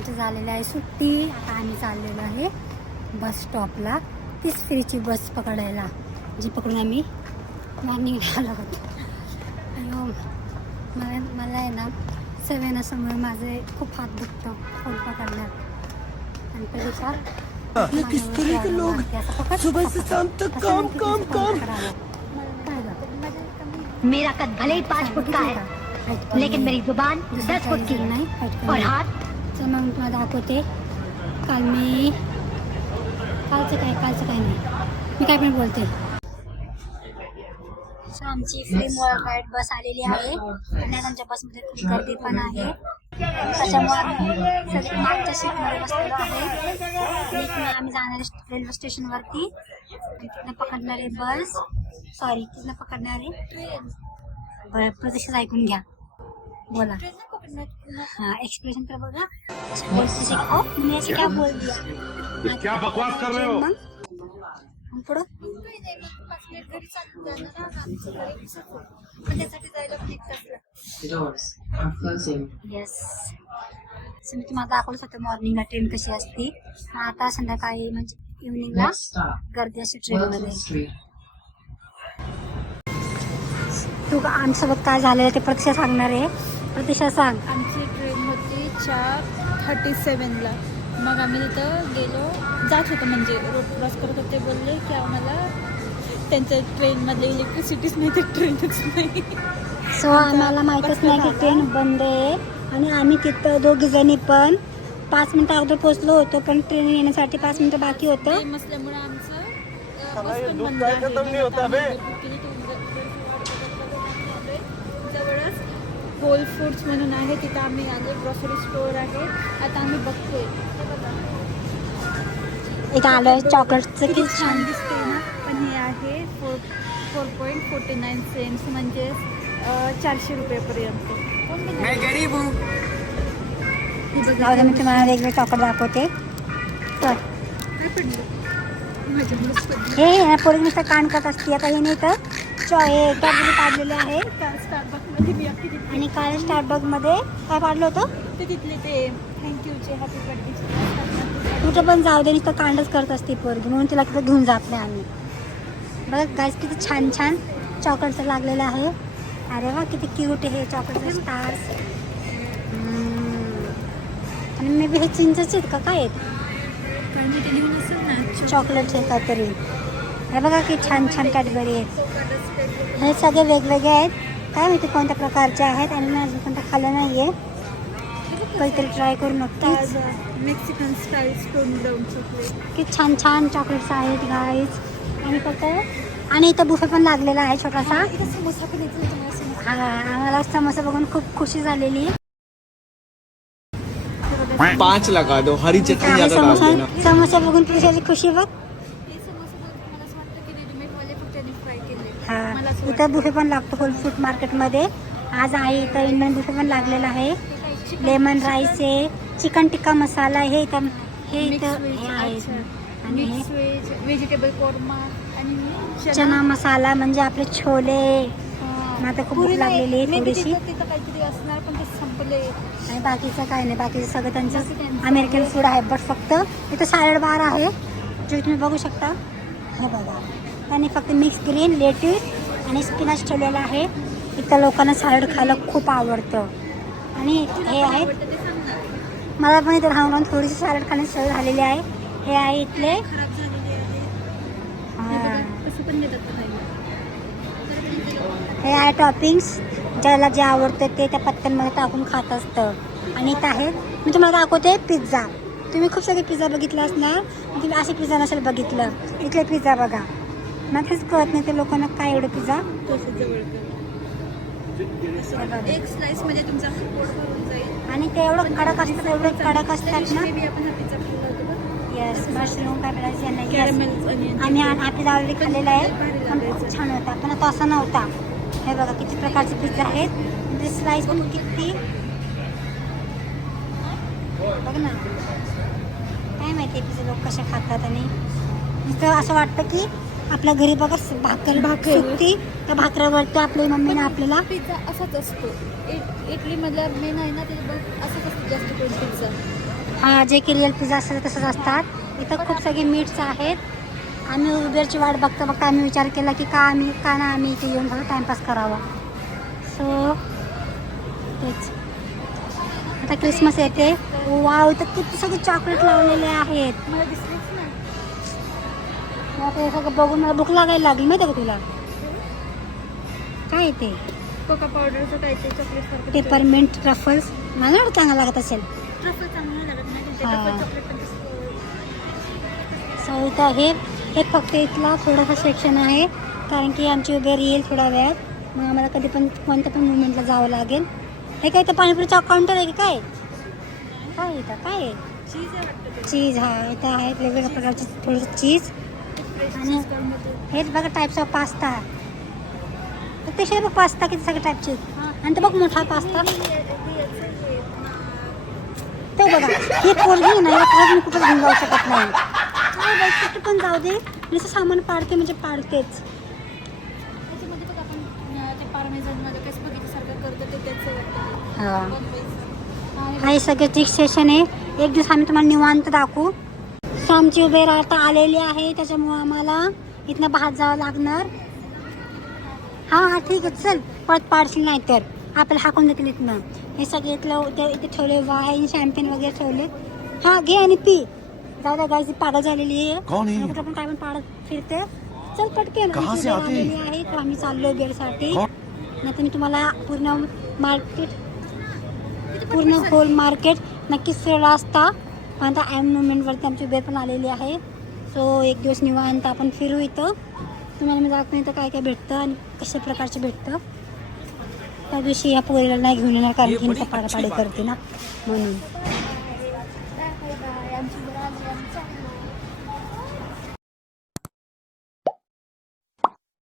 आमचं झालेलं आहे सुट्टी. आता आम्ही चाललेलो आहे बस स्टॉपला, तीच फ्रीची बस पकडायला जी पकडून आम्ही मॉर्निंगला आलो होतो. अयो मला आहे ना सवय नसल्यामुळे माझे खूप हात दुखतं फोन पकडण्यात. आणि प्रतीक्षा किस तरह के लोग सुबह से शाम तक काम काम काम. मेरा कद भले ही 5 फुट का है, लेकिन मेरी जुबान 10 फुट की है और हाथ. तर मग मी तुम्हाला दाखवते. कालचं काय नाही, मी काय पण बोलते. सो आमची फ्री मोबाईल बस आलेली आहे आणि आमच्या बसमध्ये खूप गर्दी पण आहे. त्याच्यामुळे आम्ही सगळे मागच्या सीटमध्ये बसलेलो आहे. इथून आम्ही जाणार रेल्वे स्टेशनवरती आणि तिथनं पकडणारे बस, तिथनं पकडणारे ट्रेन. बरं प्रतीक्षाच ऐकून घ्या, बोला. हाँ एक्सप्रेशन तर बघा. बोलते मी ऐसे क्या बोल दिया, क्या बकवास कर रहे हो. मग पुढं येस. मी तुम्हाला दाखवलंच होतं मॉर्निंगला ट्रेन कशी असते. आता संध्याकाळी म्हणजे इव्हनिंगला गर्दी असते ट्रेनमध्ये. तू आमच्यासोबत काय झालेलं ते प्रतीक्षा सांगणार आहे. प्रतीक्षा सांग. आमची ट्रेन होती 4:37ला. मग आम्ही तिथं गेलो, जात होतो म्हणजे रोड क्रॉस करत होते. बोलले की आम्हाला त्यांच्या ट्रेनमध्ये इलेक्ट्रिसिटीच नाही, तर ट्रेनच नाही. सो आम्हाला माहीतच नाही की ट्रेन बंद आहे. आणि आम्ही तिथं दोघीजणी पण 5 मिनटं अगोदर पोचलो होतो, पण ट्रेन येण्यासाठी 5 मिनटं बाकी होतं. टाइम असल्यामुळे आमचं बस पण बंद आहे. जवळच होल फूड्स म्हणून आहे, तिथं आम्ही आलो. ग्रॉसरी स्टोअर आहे. आता आम्ही बघतोय, इथं आलोय. चॉकलेटचं किती छान दिसते ना. पण हे आहे 4.49 सेंट्स, म्हणजे 400 रुपयापर्यंत. जाऊ दे, मी तुम्हाला वेगवेगळे चॉकलेट दाखवते. तर हे पोरी नुसतं कान करत असते. आता हे नाही तर कॅडबरी काढलेले आहे. आणि काल स्टारबक्समध्ये काय पाडलं होतं ते तिथले ते थँक्यूचे हॅपी बर्थडे. कुठं पण जाऊ दे, नुसतं कांडच करत असते पोरगी, म्हणून तिला तिथं घेऊन जात नाही आम्ही. बघा गाईस किती छान छान चॉकलेटचं लागलेलं आहे. अरे वा किती क्यूट आहे चॉकलेटचे स्टार्स. आणि मे बी हे चिंचच आहेत का काय आहेत, चॉकलेट्स आहेत काहीतरी. हे बघा किती छान छान कॅडबरी आहेत. हे सगळे वेगवेगळे आहेत, काय माहिती कोणत्या प्रकारचे आहेत. आणि मी अजून कोणतं खाल्लं नाही आहे, काहीतरी ट्राय करू नक्कीच. Mexican style stone brown chocolate. किती छान छान चॉकलेट्स आहेत गाईज. आणि फक्त आणि इथं बुफे पण लागलेला आहे छोटासा. हा आम्हाला समोसा बघून खूप खुशी झालेली. 5 लगा दो, हरी चटनी ज्यादा डाल देना. समोसा बघून तुझ्याची खुशी बघ. हा इथं बुफे पण लागतो होल फूड मार्केटमध्ये. आज आहे इथं इंडियन बुफे पण लागलेला आहे. लेमन राईस आहे, चिकन टिक्का मसाला आहे इथं. हे इथं हे आहे. आणि हे व्हेजिटेबल कोरमा आणि चना मसाला म्हणजे आपले छोले. आता खूप भूक लागलेली आहे थोडीशी. तिथं काहीतरी असणार पण ते संपले. आणि बाकीचं काय नाही, बाकीचं सगळं त्यांचं अमेरिकन फूड आहे. बट फक्त इथं सॅलड बार आहे जे तुम्ही बघू शकता. हे बघा त्यांनी फक्त मिक्स ग्रीन लेट्यूस आणि स्पिनच ठेवलेलं आहे. इथं लोकांना सॅलड खायला खूप आवडतं. आणि हे आहेत, मला पण इथे राहून राहून थोडीशी सॅलड खाण्याची सवय झालेली आहे. हे आहे इथले हे आहे टॉपिंग्स, ज्याला जे आवडतं ते त्या पत्त्यांमध्ये टाकून खात असतं. आणि इथं आहे मी तुम्हाला दाखवते पिझ्झा. तुम्ही खूप सगळे पिझ्झा बघितला असणार, तुम्ही असे पिझ्झा नसेल बघितलं. इथले पिझ्झा बघा, मला तेच कळत नाही ते लोकांना काय एवढं पिझ्झा. एक स्लाइस मध्ये तुमचा पोट भरून जाईल. आणि ते एवढं कडक असतात, एवढे कडक असतात ना. आपण हा पिझ्झा खाल्ला होता बघ. येस मशरूम काय म्हणायचं नाही. कॅरमेल अनियन आम्ही आपली ऑलरेडी खाल्लेला आहे, पण खूप छान होता. पण आता असं नव्हता. हे बघा किती प्रकारचे पिझ्झा आहेत. स्लाइस पण किती बघ ना. काय माहिती पिझ्झा लोक कसे खातात. आणि इथं असं वाटतं की आपल्या घरी बघा भाकर सुकती त्या भाकऱ्यावरती आपली मम्मीने आपल्याला पिझ्झा असाच असतो. इटलीमधला मेन आहे ना ते बघ असंच असतं जास्त करून पिझ्झा. हा जे की रिअल पिझ्झा असतात तसंच असतात. इथं खूप सगळे मीट्स आहेत. आम्ही उबेरची वाट बघता आम्ही विचार केला की का ना आम्ही इथे येऊन थोडं टाईमपास करावा. सो तेच आता क्रिसमस येते. वाव, इथं किती सगळे चॉकलेट लावलेले आहेत. मला दिसलीच नाही. आता हे सगळं बघून मला भूक लागायला लागली माहिती का तुला. काय आहे ते? कोका पावडरचं काय ते चॉकलेट सारखं पेपरमिंट ट्रफल्स. मला वाटतं चांगलं लागत असेल. ट्रफल चांगलं नाही लागत नाही ते हा. ट्रफल चॉकलेट पण दिसतं. सो इथं हे फक्त इथला थोडंसं सेक्शन आहे कारण की आमची उबेर येईल थोड्या वेळात. मग आम्हाला कधी पण कोणत्या पण मुवमेंटला जावं लागेल. हे काय इथं पाणीपुरीचा काउंटर आहे की काय काय इथं काय आहे? चीज आहे वाटतं ते. चीज. हा इथं आहेत वेगवेगळ्या प्रकारचे थोडंसं चीज. आणि हेच बघा टाईप्स ऑफ पास्ता. तर ते बघ पास्ता किती सगळे टाईपचे. आणि ते बघ मोठा पास्ता. तो बघा ही पोरगी नाही मी कुठं घेऊन जाऊ शकत नाही. कुठे पण जाऊ दे नुसतं सामान पाडते म्हणजे पाडतेच. त्याच्यामध्ये बघ आपण ते पार्मेझनमध्ये कसं बघितल्यासारखं करतो ते त्याचं वाटतं. हा हे सगळे ट्रिक सेशन आहे. एक दिवस आम्ही तुम्हाला निवांत दाखवू. सो आमची उबेर आता आलेली आहे त्याच्यामुळं आम्हाला इथनं बाहेर जावं लागणार. हा ठीक आहे चल, परत पाडशील नाही तर आपल्याला हाकून देतील इथनं. हे सगळे इथे ठेवले वाईन शॅम्पेन वगैरे ठेवले. हा घे आणि पी. जाऊ द्या गायची पागल झालेली आहे. कुठं पण काय पण पाडत फिरते. चल पटकन आलेली आहे तर आम्ही चाललो उबेरसाठी. नाही तर मी तुम्हाला पूर्ण होल मार्केट नक्कीच फिरला असता. पण आता ॲम मुवमेंटवरती आमची उबेर पण आलेली आहे. सो एक दिवस निवांत आपण फिरू इथं. तुम्हाला मी दाखवून इथं काय काय भेटतं आणि कशा प्रकारचं भेटतं. त्या दिवशी या पोरीला नाही घेऊन येणार कारण की पाडापाडी करते ना म्हणून.